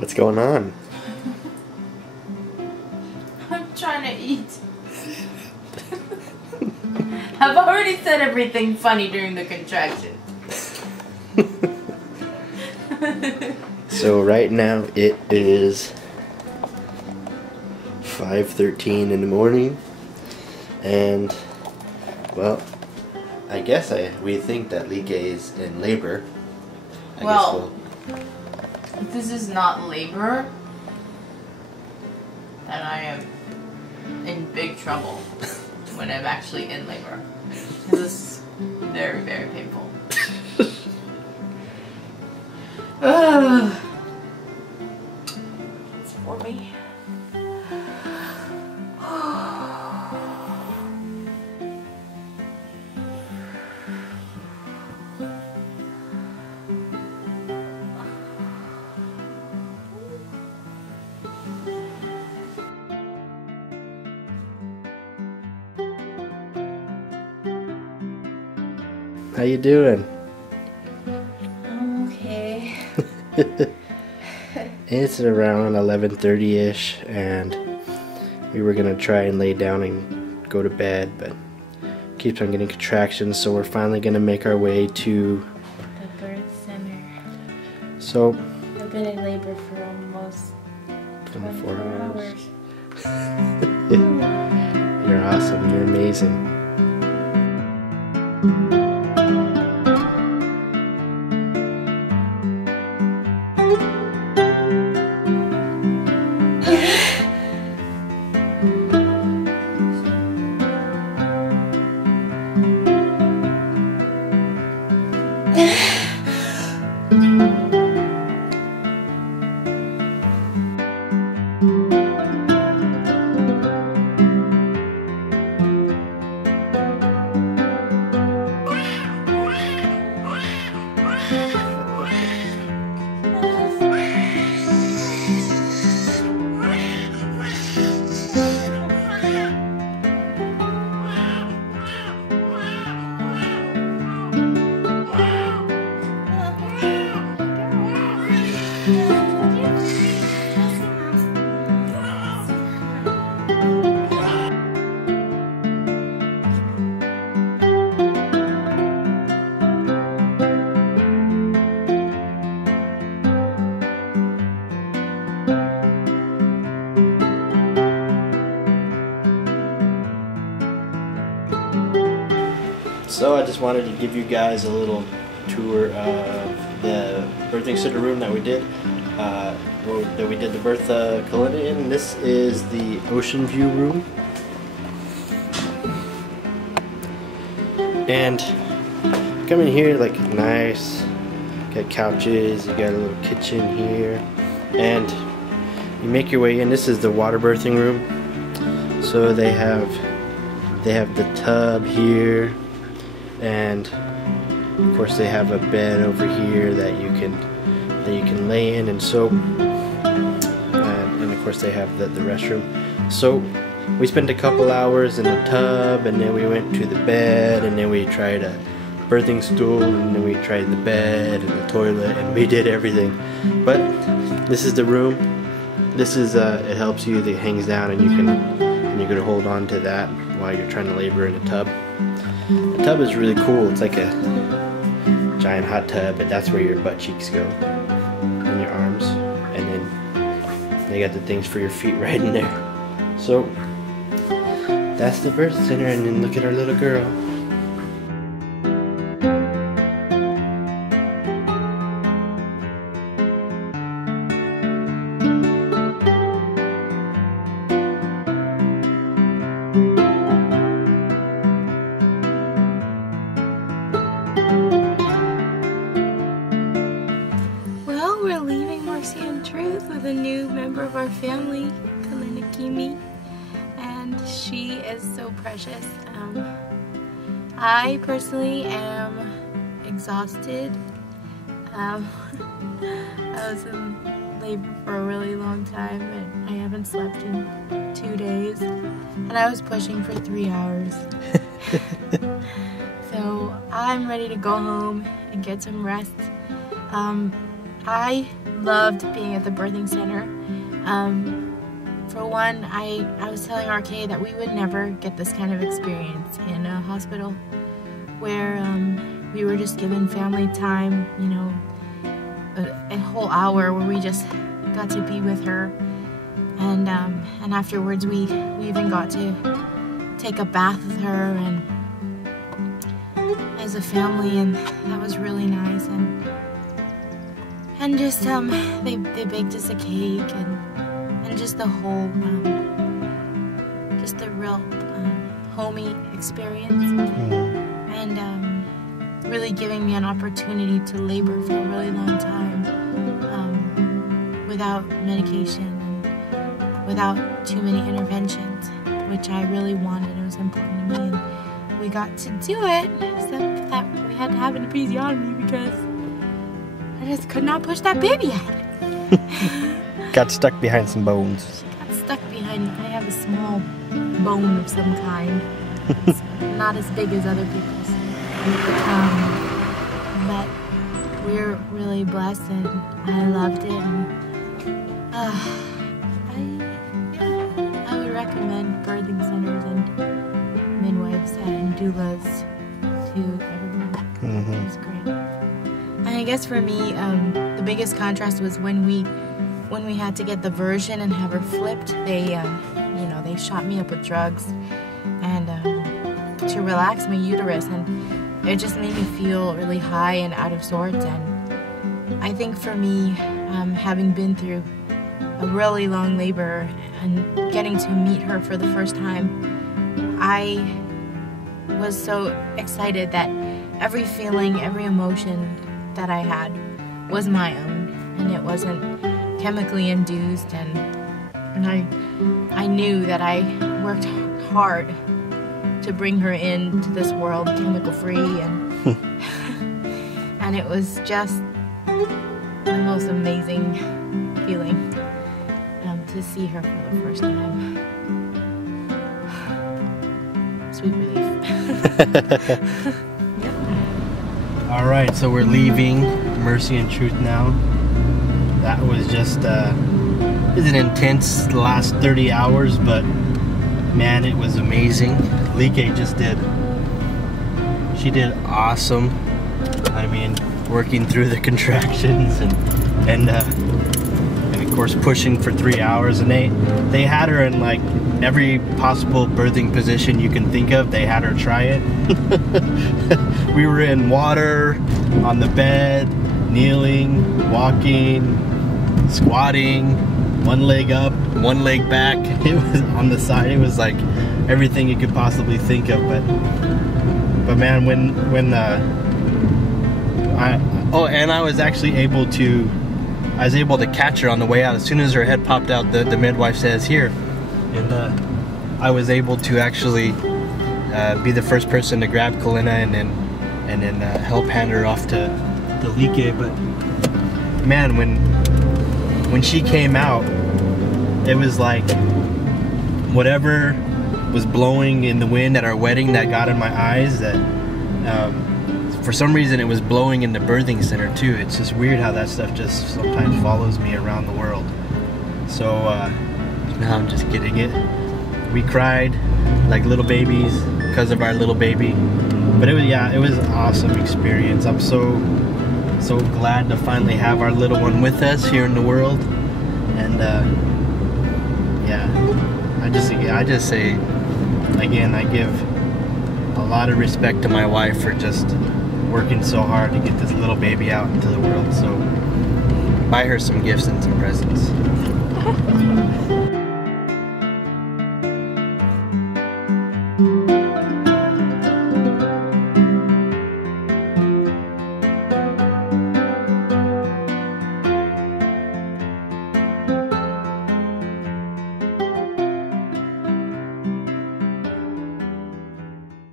What's going on? I'm trying to eat. I've already said everything funny during the contraction. So right now it is 5:13 in the morning, and well, I guess we think that Like is in labor. Well, if this is not labor, then I am in big trouble when I'm actually in labor. This is very, very painful. It's for me. How you doing? I'm okay. It's around 11:30ish, and we were gonna try and lay down and go to bed, but keeps on getting contractions, so we're finally gonna make our way to The birth center. So I've been in labor for almost 24 hours. hours. You're awesome. You're amazing. So I just wanted to give you guys a little tour of the birthing center room that we did. The birth Kalena in. This is the ocean view room, and come in here, like, nice. Got couches. You got a little kitchen here, and you make your way in. This is the water birthing room. So they have the tub here. And of course they have a bed over here that you can lay in and soak, and of course they have the restroom. So we spent a couple hours in the tub, and then we went to the bed, and then we tried a birthing stool, and then we tried the bed and the toilet, and we did everything. But this is the room. This is it helps you. It hangs down, and you can hold on to that while you're trying to labor in the tub. The tub is really cool. It's like a giant hot tub, but that's where your butt cheeks go, and your arms, and then they got the things for your feet right in there. So that's the birth center, and then look at our little girl. We're leaving Mercy and Truth with a new member of our family, Kalena, and she is so precious. I personally am exhausted. I was in labor for a really long time, and I haven't slept in 2 days, and I was pushing for 3 hours. So I'm ready to go home and get some rest. I loved being at the birthing center. For one, I was telling RK that we would never get this kind of experience in a hospital where we were just given family time, you know, a whole hour where we just got to be with her, and afterwards we even got to take a bath with her and as a family, and that was really nice. And just they baked us a cake and just the whole just a real homey experience, and really giving me an opportunity to labor for a really long time without medication and without too many interventions, which I really wanted. It was important to me, and we got to do it, except that we had to have an episiotomy because I just could not push that baby out. Got stuck behind some bones. Got stuck behind, I have a small bone of some kind. It's not as big as other people's. But we're really blessed, and I loved it. And, I would recommend birthing centers and midwives and doulas to everyone. It was great. And I guess for me, the biggest contrast was when we had to get the version and have her flipped. They, you know, they shot me up with drugs and to relax my uterus, and it just made me feel really high and out of sorts. And I think for me, having been through a really long labor and getting to meet her for the first time, I was so excited that every feeling, every emotion that I had was my own, and it wasn't chemically induced, and I knew that I worked hard to bring her into this world chemical free, and and it was just the most amazing feeling to see her for the first time. Sweet relief. All right, so we're leaving Mercy and Truth now. That was just it was an intense last 30 hours, but man, it was amazing. Like just did awesome. I mean, working through the contractions and of course pushing for 3 hours, and they had her in like every possible birthing position you can think of. They had her try it. We were in water, on the bed, kneeling, walking, squatting, one leg up, one leg back. It was on the side. It was like everything you could possibly think of. But man, I was actually able to catch her on the way out. As soon as her head popped out, the midwife says, "Here," and I was able to actually be the first person to grab Kalena and then help hand her off to Like. But man, when she came out, it was like whatever was blowing in the wind at our wedding that got in my eyes, that for some reason it was blowing in the birthing center too. It's just weird how that stuff just sometimes follows me around the world. So now I'm just getting it. We cried like little babies because of our little baby, but it was an awesome experience. I'm so glad to finally have our little one with us here in the world. And I just say again, I give a lot of respect to my wife for just working so hard to get this little baby out into the world. So buy her some gifts and some presents.